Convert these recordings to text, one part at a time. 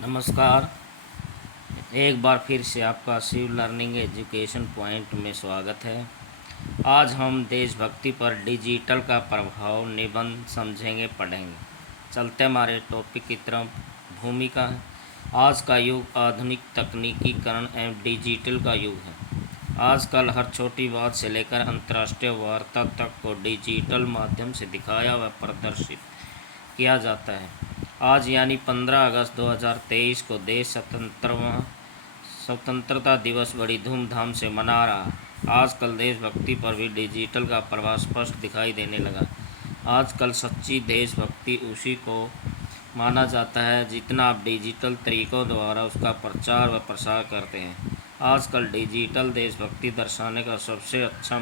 नमस्कार। एक बार फिर से आपका शिव लर्निंग एजुकेशन पॉइंट में स्वागत है। आज हम देशभक्ति पर डिजिटल का प्रभाव निबंध समझेंगे, पढ़ेंगे। चलते हमारे टॉपिक की तरफ। भूमिका है। आज का युग आधुनिक तकनीकीकरण एवं डिजिटल का युग है। आजकल हर छोटी बात से लेकर अंतर्राष्ट्रीय वार्ता तक को डिजिटल माध्यम से दिखाया व प्रदर्शित किया जाता है। आज यानी 15 अगस्त 2023 को देश स्वतंत्रता दिवस बड़ी धूमधाम से मना रहा है। आजकल देशभक्ति पर भी डिजिटल का प्रभाव स्पष्ट दिखाई देने लगा। आजकल सच्ची देशभक्ति उसी को माना जाता है जितना आप डिजिटल तरीक़ों द्वारा उसका प्रचार व प्रसार करते हैं। आजकल डिजिटल देशभक्ति दर्शाने का सबसे अच्छा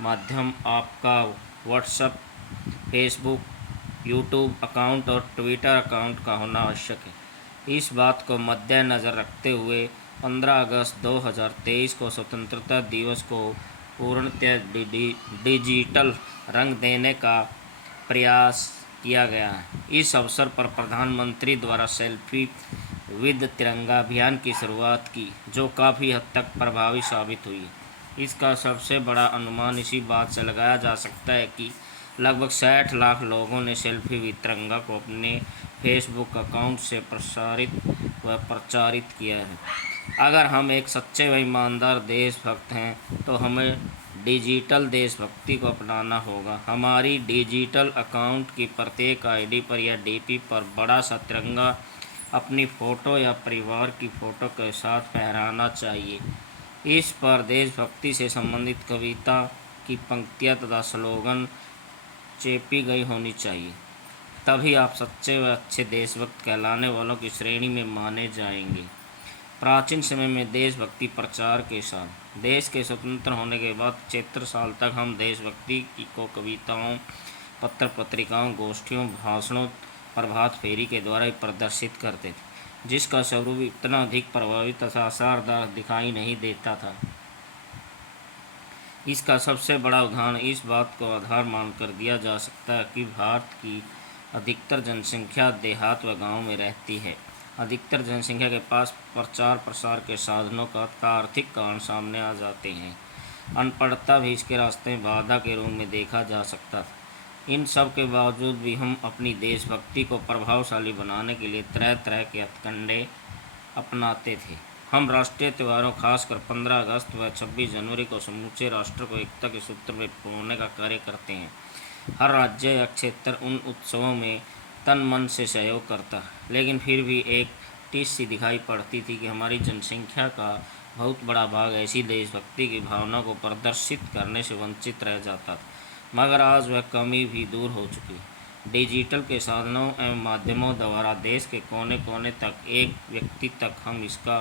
माध्यम आपका व्हाट्सएप, फेसबुक, यूट्यूब अकाउंट और ट्विटर अकाउंट का होना आवश्यक है। इस बात को मद्देनज़र रखते हुए 15 अगस्त 2023 को स्वतंत्रता दिवस को पूर्णतः डिजिटल रंग देने का प्रयास किया गया है। इस अवसर पर प्रधानमंत्री द्वारा सेल्फी विद तिरंगा अभियान की शुरुआत की, जो काफ़ी हद तक प्रभावी साबित हुई। इसका सबसे बड़ा अनुमान इसी बात से लगाया जा सकता है कि लगभग 60 लाख लोगों ने सेल्फी विद तिरंगा को अपने फेसबुक अकाउंट से प्रसारित व प्रचारित किया है। अगर हम एक सच्चे व ईमानदार देशभक्त हैं तो हमें डिजिटल देशभक्ति को अपनाना होगा। हमारी डिजिटल अकाउंट की प्रत्येक आईडी पर या डीपी पर बड़ा सा तिरंगा अपनी फ़ोटो या परिवार की फ़ोटो के साथ फहराना चाहिए। इस पर देशभक्ति से संबंधित कविता की पंक्तियाँ तथा स्लोगन चेपी गई होनी चाहिए। तभी आप सच्चे व अच्छे देशभक्त कहलाने वालों की श्रेणी में माने जाएंगे। प्राचीन समय में देशभक्ति प्रचार के साथ देश के स्वतंत्र होने के बाद 76 साल तक हम देशभक्ति को कविताओं, पत्र पत्रिकाओं, गोष्ठियों, भाषणों, प्रभात फेरी के द्वारा ही प्रदर्शित करते थे, जिसका स्वरूप इतना अधिक प्रभावी तथा असरदार दिखाई नहीं देता था। इसका सबसे बड़ा उदाहरण इस बात को आधार मानकर दिया जा सकता है कि भारत की अधिकतर जनसंख्या देहात व गाँव में रहती है। अधिकतर जनसंख्या के पास प्रचार प्रसार के साधनों का आर्थिक कारण सामने आ जाते हैं। अनपढ़ता भी इसके रास्ते में बाधा के रूप में देखा जा सकता था। इन सब के बावजूद भी हम अपनी देशभक्ति को प्रभावशाली बनाने के लिए तरह तरह के हथकंडे अपनाते थे। हम राष्ट्रीय त्योहारों, खासकर 15 अगस्त व 26 जनवरी को समूचे राष्ट्र को एकता के सूत्र में पिरोने का कार्य करते हैं। हर राज्य या क्षेत्र उन उत्सवों में तन मन से सहयोग करता, लेकिन फिर भी एक टीस सी दिखाई पड़ती थी कि हमारी जनसंख्या का बहुत बड़ा भाग ऐसी देशभक्ति की भावना को प्रदर्शित करने से वंचित रह जाता था। मगर आज वह कमी भी दूर हो चुकी है। डिजिटल के साधनों एवं माध्यमों द्वारा देश के कोने कोने तक, एक व्यक्ति तक हम इसका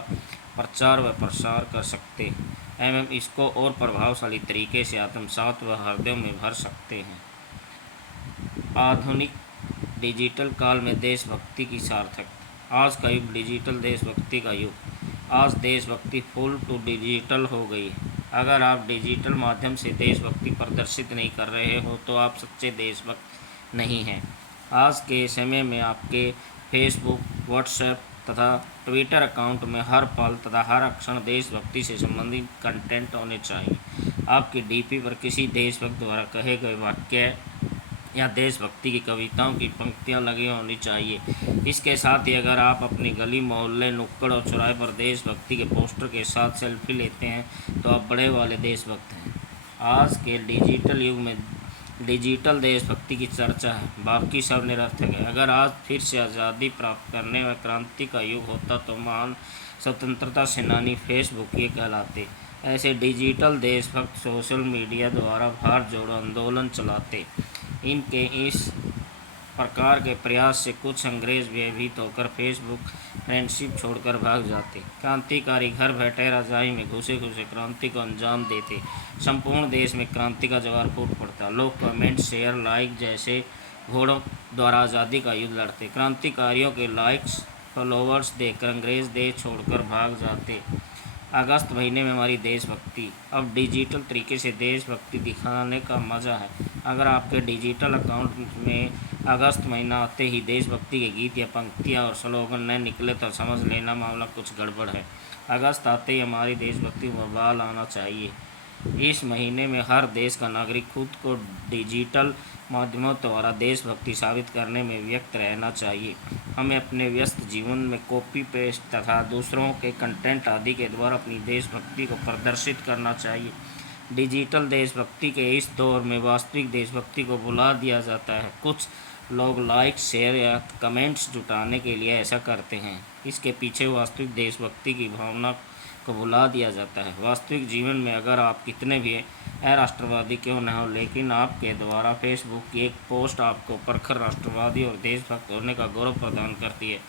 प्रचार व प्रसार कर सकते हैं एवं इसको और प्रभावशाली तरीके से आत्मसात व हृदयों में भर सकते हैं। आधुनिक डिजिटल काल में देशभक्ति की सार्थकता। आज का युग डिजिटल देशभक्ति का युग। आज देशभक्ति फुल टू डिजिटल हो गई है। अगर आप डिजिटल माध्यम से देशभक्ति प्रदर्शित नहीं कर रहे हो तो आप सच्चे देशभक्त नहीं हैं। आज के समय में आपके फेसबुक, व्हाट्सएप तथा ट्विटर अकाउंट में हर पल तथा हर क्षण देशभक्ति से संबंधित कंटेंट होने चाहिए। आपकी डीपी पर किसी देशभक्त द्वारा कहे गए वाक्य या देशभक्ति की कविताओं की पंक्तियाँ लगी होनी चाहिए। इसके साथ ही अगर आप अपनी गली, मोहल्ले, नुक्कड़ और चौराहे पर देशभक्ति के पोस्टर के साथ सेल्फी लेते हैं तो आप बड़े वाले देशभक्त हैं। आज के डिजिटल युग में डिजिटल देशभक्ति की चर्चा है, बाकी सब निरर्थक है। अगर आज फिर से आज़ादी प्राप्त करने व क्रांति का युग होता तो महान स्वतंत्रता सेनानी फेसबुक ये कहलाते। ऐसे डिजिटल देशभक्त सोशल मीडिया द्वारा भारत जोड़ो आंदोलन चलाते। इनके इस प्रकार के प्रयास से कुछ अंग्रेज भयभीत होकर फेसबुक फ्रेंडशिप छोड़कर भाग जाते। क्रांतिकारी घर बैठे रजाई में घुसे घुसे क्रांति को अंजाम देते। संपूर्ण देश में क्रांति का ज्वार फूट पड़ता। लोग कमेंट, शेयर, लाइक जैसे घोड़ों द्वारा आज़ादी का युद्ध लड़ते। क्रांतिकारियों के लाइक्स, फॉलोवर्स देखकर अंग्रेज देश छोड़कर भाग जाते। अगस्त महीने में हमारी देशभक्ति। अब डिजिटल तरीके से देशभक्ति दिखाने का मज़ा है। अगर आपके डिजिटल अकाउंट में अगस्त महीना आते ही देशभक्ति के गीत या पंक्तियाँ और स्लोगन न निकले तो समझ लेना मामला कुछ गड़बड़ है। अगस्त आते ही हमारी देशभक्ति को बवाल आना चाहिए। इस महीने में हर देश का नागरिक खुद को डिजिटल माध्यमों द्वारा देशभक्ति साबित करने में व्यक्त रहना चाहिए। हमें अपने व्यस्त जीवन में कॉपी पेस्ट तथा दूसरों के कंटेंट आदि के द्वारा अपनी देशभक्ति को प्रदर्शित करना चाहिए। डिजिटल देशभक्ति के इस दौर में वास्तविक देशभक्ति को भुला दिया जाता है। कुछ लोग लाइक शेयर या कमेंट्स जुटाने के लिए ऐसा करते हैं। इसके पीछे वास्तविक देशभक्ति की भावना को भुला दिया जाता है। वास्तविक जीवन में अगर आप कितने भी अराष्ट्रवादी क्यों न हो, लेकिन आपके द्वारा फेसबुक की एक पोस्ट आपको प्रखर राष्ट्रवादी और देशभक्त होने का गौरव प्रदान करती है।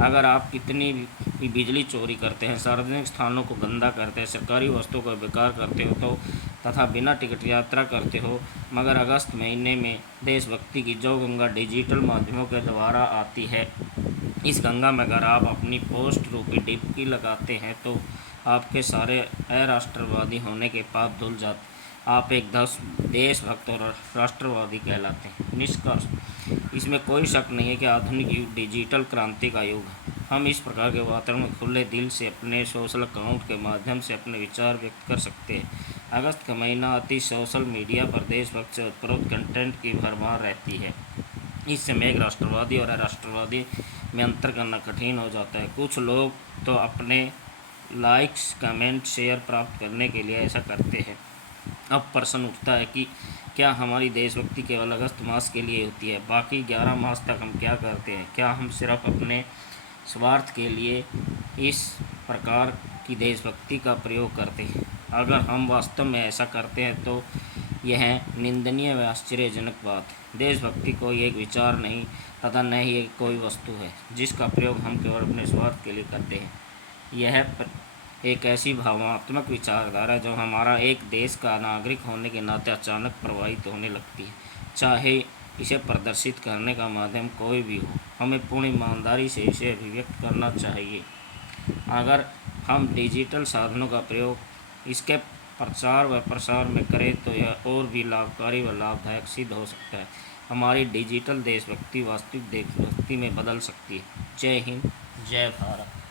अगर आप कितनी भी बिजली चोरी करते हैं, सार्वजनिक स्थानों को गंदा करते हैं, सरकारी वस्तुओं का बेकार करते हो तो तथा बिना टिकट यात्रा करते हो, मगर अगस्त महीने में देशभक्ति की जो गंगा डिजिटल माध्यमों के द्वारा आती है, इस गंगा में अगर आप अपनी पोस्ट रूपी डुबकी लगाते हैं तो आपके सारे अराष्ट्रवादी होने के पाप धुल जाते। आप एक देशभक्त और राष्ट्रवादी कहलाते हैं। निष्कर्ष, इसमें कोई शक नहीं है कि आधुनिक युग डिजिटल क्रांति का युग है। हम इस प्रकार के वातावरण में खुले दिल से अपने सोशल अकाउंट के माध्यम से अपने विचार व्यक्त कर सकते हैं। अगस्त का महीना आती सोशल मीडिया पर देशभक्त से उत्प्रोत कंटेंट की भरमार रहती है। इस समय एक राष्ट्रवादी और अराष्ट्रवादी में अंतर करना कठिन हो जाता है। कुछ लोग तो अपने लाइक्स कमेंट शेयर प्राप्त करने के लिए ऐसा करते हैं। अब प्रश्न उठता है कि क्या हमारी देशभक्ति केवल अगस्त मास के लिए होती है? बाकी 11 मास तक हम क्या करते हैं? क्या हम सिर्फ अपने स्वार्थ के लिए इस प्रकार की देशभक्ति का प्रयोग करते हैं? अगर हम वास्तव में ऐसा करते हैं तो यह निंदनीय व आश्चर्यजनक बात है। देशभक्ति कोई एक विचार नहीं तथा न ही कोई वस्तु है जिसका प्रयोग हम केवल अपने स्वार्थ के लिए करते हैं। यह एक ऐसी भावनात्मक विचारधारा जो हमारा एक देश का नागरिक होने के नाते अचानक प्रवाहित होने लगती है। चाहे इसे प्रदर्शित करने का माध्यम कोई भी हो, हमें पूर्ण ईमानदारी से इसे अभिव्यक्त करना चाहिए। अगर हम डिजिटल साधनों का प्रयोग इसके प्रचार व प्रसार में करें तो यह और भी लाभकारी व लाभदायक सिद्ध हो सकता है। हमारी डिजिटल देशभक्ति वास्तविक देशभक्ति में बदल सकती है। जय हिंद, जय भारत।